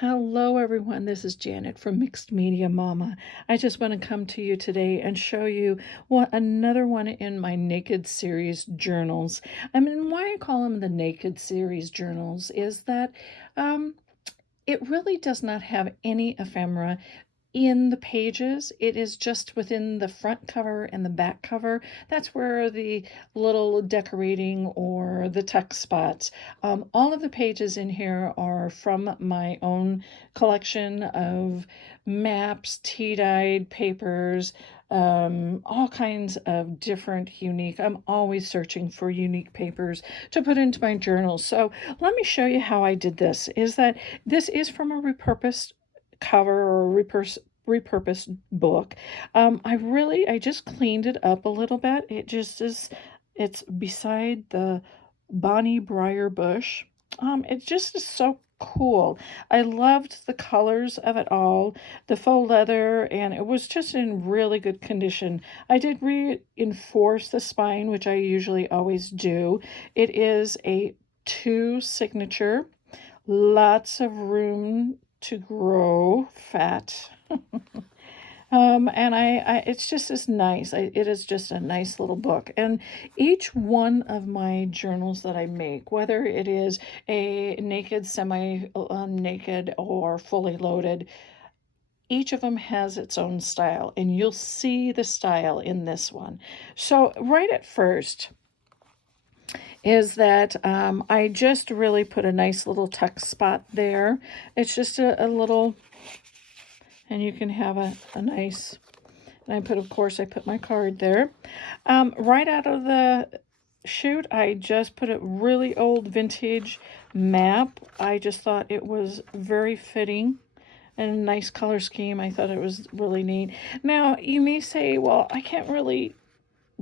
Hello, everyone. This is Janet from Mixed Media Mama. I just want to come to you today and show you another one in my Naked Series journals. I mean, why I call them the Naked Series journals is that it really does not have any ephemera in the pages. It is just within the front cover and the back cover. That's where the little decorating or the text spots. All of the pages in here are from my own collection of maps, tea-dyed papers, all kinds of different unique. I'm always searching for unique papers to put into my journals. So let me show you how I did this. Is that this is from a repurposed cover or repurposed book. I just cleaned it up a little bit. It just is, it's beside the Bonnie Briar bush. It just is so cool. I loved the colors of it all, the faux leather, and it was just in really good condition. I did reinforce the spine, which I usually always do. It is a 2 signature, lots of room to grow fat. And it's just as nice. It is just a nice little book. And each one of my journals that I make, whether it is a naked, semi-naked, or fully loaded, each of them has its own style, and you'll see the style in this one. So right at first is that I just really put a nice little text spot there. It's just a little, and you can have a nice, and of course, I put my card there. Right out of the chute, I just put a really old vintage map. I just thought it was very fitting and a nice color scheme. I thought it was really neat. Now, you may say, well, I can't really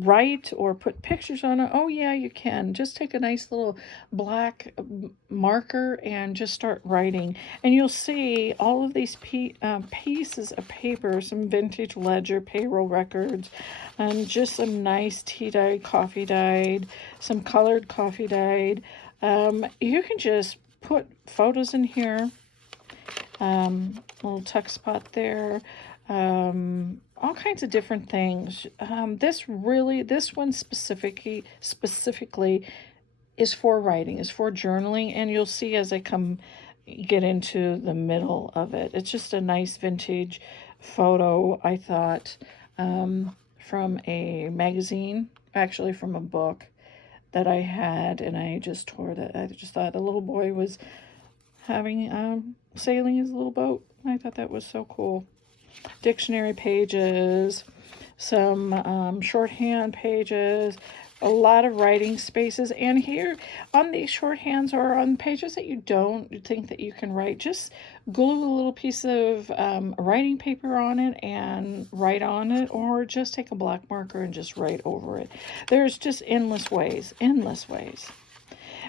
write or put pictures on it. Oh yeah, you can. Just take a nice little black marker and just start writing, and you'll see all of these pieces of paper, some vintage ledger payroll records, and just some nice tea dyed, coffee dyed, some colored coffee dyed. You can just put photos in here, little tuck spot there, all kinds of different things. This one specifically is for writing, is for journaling, and you'll see as I get into the middle of it. It's just a nice vintage photo, I thought, from a magazine, actually from a book that I had, and I just tore that. I just thought the little boy was having sailing his little boat. I thought that was so cool. Dictionary pages, some shorthand pages, a lot of writing spaces. And here on these shorthands or on pages that you don't think that you can write, just glue a little piece of writing paper on it and write on it, or just take a black marker and just write over it. There's just endless ways.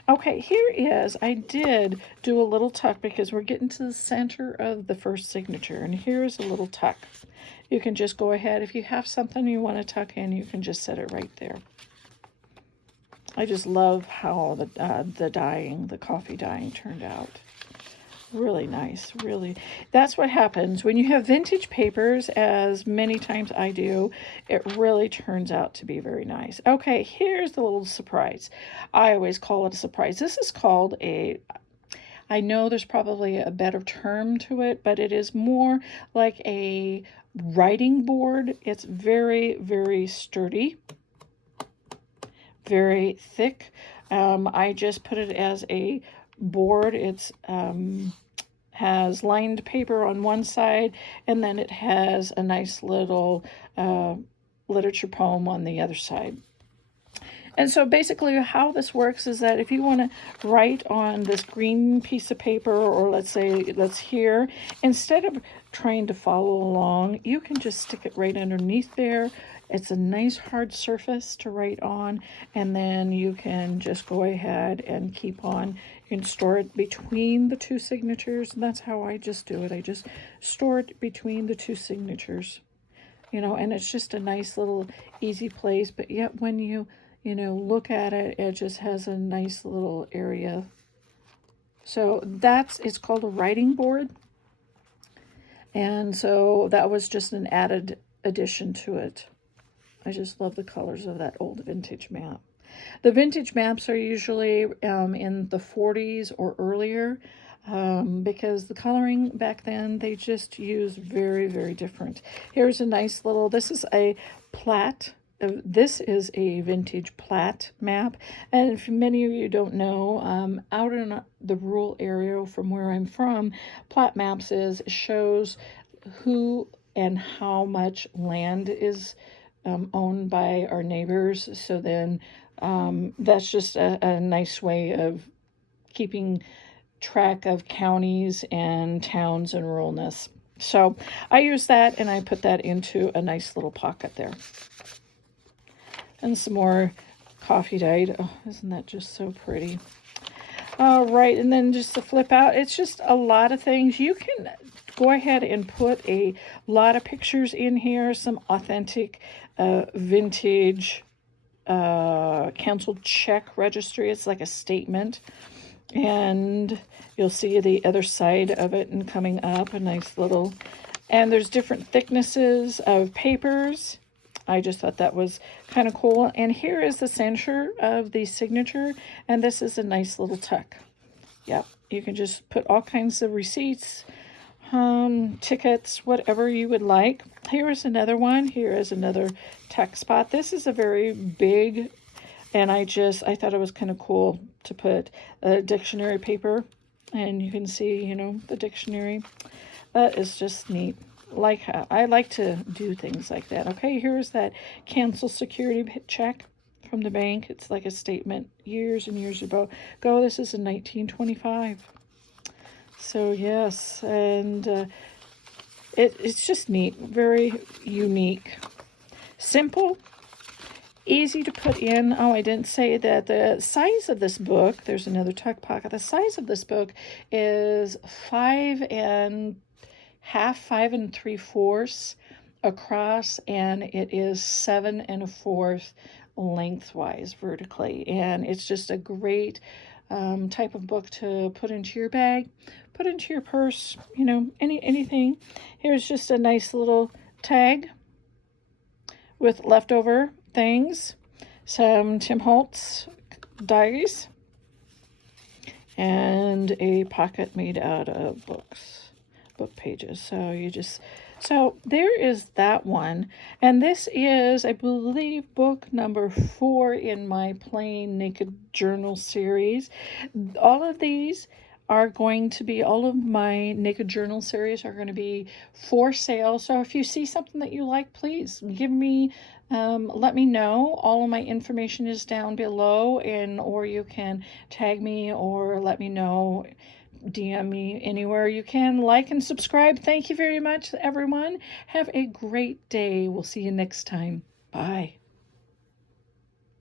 Okay, here is, I did do a little tuck because we're getting to the center of the first signature, and here's a little tuck. You can just go ahead, if you have something you want to tuck in, you can just set it right there. I just love how the coffee dyeing turned out. Really nice, really. That's what happens when you have vintage papers, as many times I do. It really turns out to be very nice. Okay, here's the little surprise. I always call it a surprise. This is called I know there's probably a better term to it, but it is more like a writing board. It's very, very sturdy, very thick. I just put it as a board. It's has lined paper on one side, and then it has a nice little literature poem on the other side. And so basically how this works is that if you want to write on this green piece of paper, or let's here, instead of trying to follow along, you can just stick it right underneath there. It's a nice hard surface to write on, and then you can just go ahead and keep on. You can store it between the 2 signatures, and that's how I just do it. I just store it between the 2 signatures, and it's just a nice little easy place, but yet when you look at it, it just has a nice little area So it's called a writing board. And so that was just an added addition to it. I just love the colors of that old vintage map. The vintage maps are usually in the 40s or earlier, because the coloring back then, they just use very, very different. Here's a nice little, this is a Plat. This is a vintage Plat map, and if many of you don't know, out in the rural area from where I'm from, Plat Maps shows who and how much land is owned by our neighbors. So then that's just a nice way of keeping track of counties and towns and ruralness. So I use that and I put that into a nice little pocket there. And some more coffee dyed. Oh, isn't that just so pretty? All right, and then just to flip out, it's just a lot of things. You can go ahead and put a lot of pictures in here, some authentic vintage canceled check registry. It's like a statement. And you'll see the other side of it and coming up a nice little, and there's different thicknesses of papers. I just thought that was kind of cool. And here is the center of the signature, and this is a nice little tuck. Yep, you can just put all kinds of receipts, tickets, whatever you would like. Here is another one. Here is another tuck spot. This is a very big, and I thought it was kind of cool to put a dictionary paper, and you can see, the dictionary. That is just neat. I like to do things like that. Okay, here's that cancel security check from the bank. It's like a statement years and years ago. This is in 1925. So yes, and it's just neat, very unique, simple, easy to put in. Oh, I didn't say that the size of this book, there's another tuck pocket. The size of this book is 5 3/4 across, and it is 7 1/4 lengthwise vertically. And it's just a great type of book to put into your bag, put into your purse, anything. Here's just a nice little tag with leftover things, some Tim Holtz diaries, and a pocket made out of book pages. So there is that one. And this is, I believe, book number 4 in my Plain Naked Journal series. All of my Naked Journal series are going to be for sale. So if you see something that you like, please let me know. All of my information is down below, or you can tag me or let me know. DM me anywhere you can. Like and subscribe. Thank you very much, everyone. Have a great day. We'll see you next time. Bye.